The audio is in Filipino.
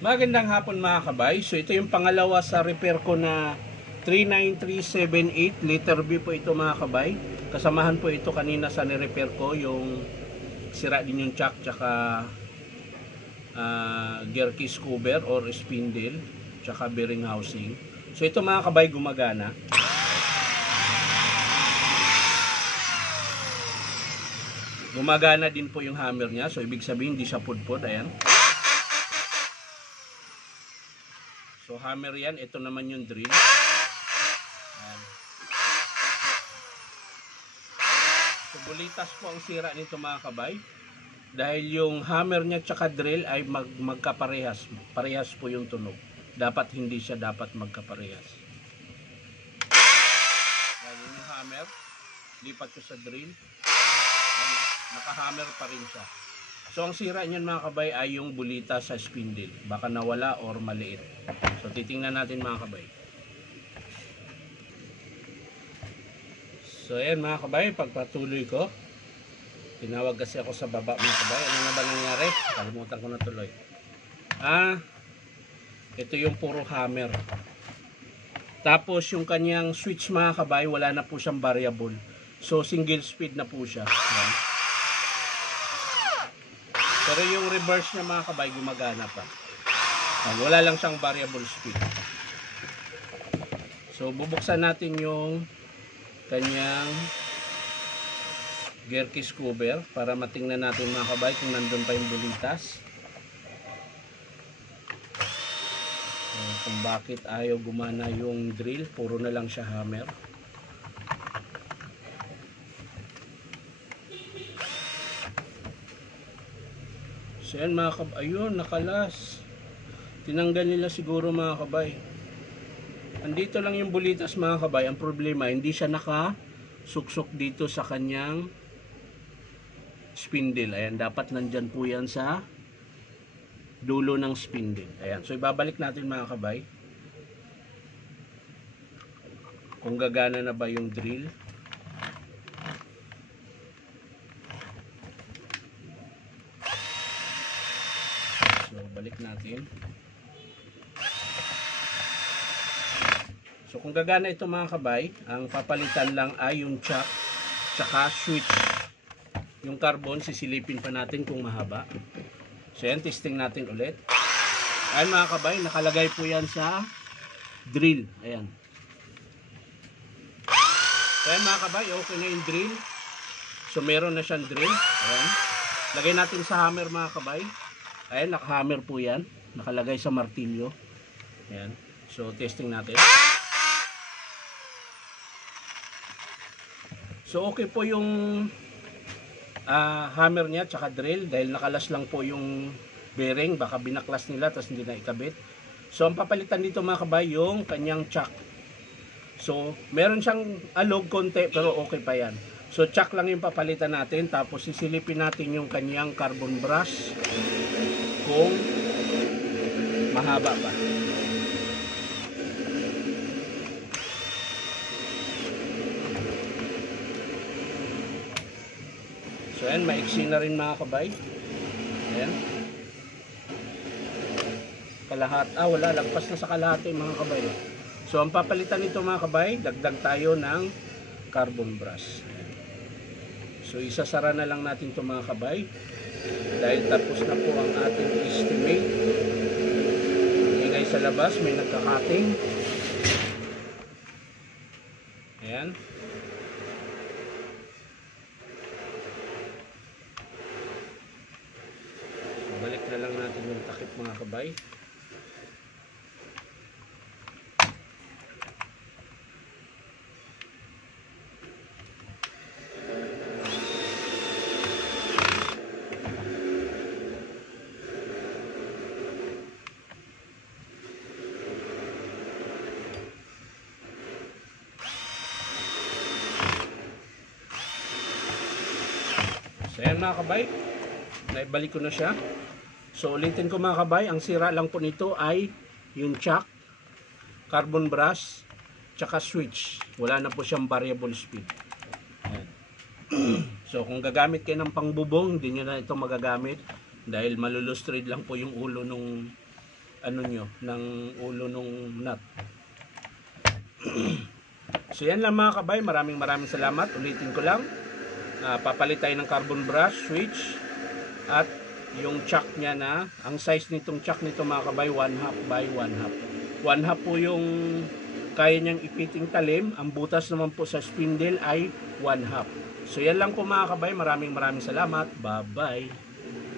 Magandang hapon mga kabay. So ito yung pangalawa sa repair ko na 39378 letter B po ito mga kabay. Kasamahan po ito kanina sa ni-repair ko, yung sira din yung chuck tsaka gear case cover or spindle tsaka bearing housing. So ito mga kabay gumagana. Gumagana din po yung hammer niya. So ibig sabihin hindi siya pudpod. Ayan. So hammer yan, ito naman yung drill. Ayan. So bulitas po ang sira nito mga kabay. Dahil yung hammer niya tsaka drill ay magkaparehas. Parehas po yung tunog. Dapat hindi siya dapat magkaparehas. Ayan yung hammer. Lipat ko sa drill. Ayan, nakahammer pa rin siya. So ang sira niyan mga kabay ay yung bulita sa spindle. Baka nawala or maliit. So titingnan natin mga kabay. So ayan mga kabay, pagpatuloy ko. Tinawag kasi ako sa baba mga kabay. Ano na ba nangyari? Kalimutan ko na tuloy. Ito yung puro hammer. Tapos yung kanyang switch mga kabay, wala na po siyang variable. So single speed na po siya. Ayan. Pero yung reverse niya mga kabay gumagana pa. Wala lang siyang variable speed. So bubuksan natin yung kanyang gear case cover para matingnan natin mga kabay kung nandun pa yung bulitas. Kung bakit ayaw gumana yung drill, puro na lang siya hammer. So yan mga kabay, ayun nakalas. Tinanggal nila siguro mga kabay. Andito lang yung bulitas mga kabay. Ang problema, hindi siya nakasuksok dito sa kanyang spindle. Ayan, dapat nandyan po yan sa dulo ng spindle. Ayan, so ibabalik natin mga kabay. Kung gagana na ba yung drill. So balik natin. So kung gagana ito mga kabay, ang papalitan lang ay yung chuck tsaka switch. Yung carbon sisilipin pa natin kung mahaba. So yan, testing natin ulit. Ayan mga kabay, nakalagay po yan sa drill. Ayan. So ayan mga kabay, okay na yung drill. So meron na siyang drill. Ayan. Lagay natin sa hammer mga kabay. Ayan, nakahammer po yan. Nakalagay sa martilyo. Ayan. So testing natin. So okay po yung hammer niya tsaka drill dahil nakalas lang po yung bearing, baka binaklas nila tapos hindi na ikabit. So ang papalitan dito mga kabay yung kanyang chuck. So meron siyang alog konti pero okay pa yan. So chuck lang yung papalitan natin, tapos sisilipin natin yung kanyang carbon brush kung mahaba pa. So ayan, maiksi na rin mga kabay. Ayan. Wala, lagpas na sa kalahati mga kabay. So ang papalitan nito mga kabay, dagdag tayo ng carbon brush. Ayan. So isasara na lang natin ito mga kabay. Dahil tapos na po ang ating estimate. Ingay sa labas, may nagkakating. Ayan. Balik na lang natin yung takip mga kabay. So ayan mga kabay, naibalik ko na siya. So ulitin ko mga kabay, ang sira lang po nito ay yung chuck, carbon brush, tsaka switch. Wala na po siyang variable speed. Ayan. So kung gagamit kayo ng pangbubong, hindi nyo na ito magagamit dahil malulustrade lang po yung ulo nung ano nyo, ng ulo nung nut. So yan lang mga kabay, maraming salamat. Ulitin ko lang, papalit tayo ng carbon brush, switch, at yung chuck niya na, ang size nitong chuck nito mga kabay, 1/2 by 1/2. 1/2 po yung kaya niyang ipiting talim, ang butas naman po sa spindle ay 1/2. So yan lang po mga kabay, maraming salamat. Bye bye.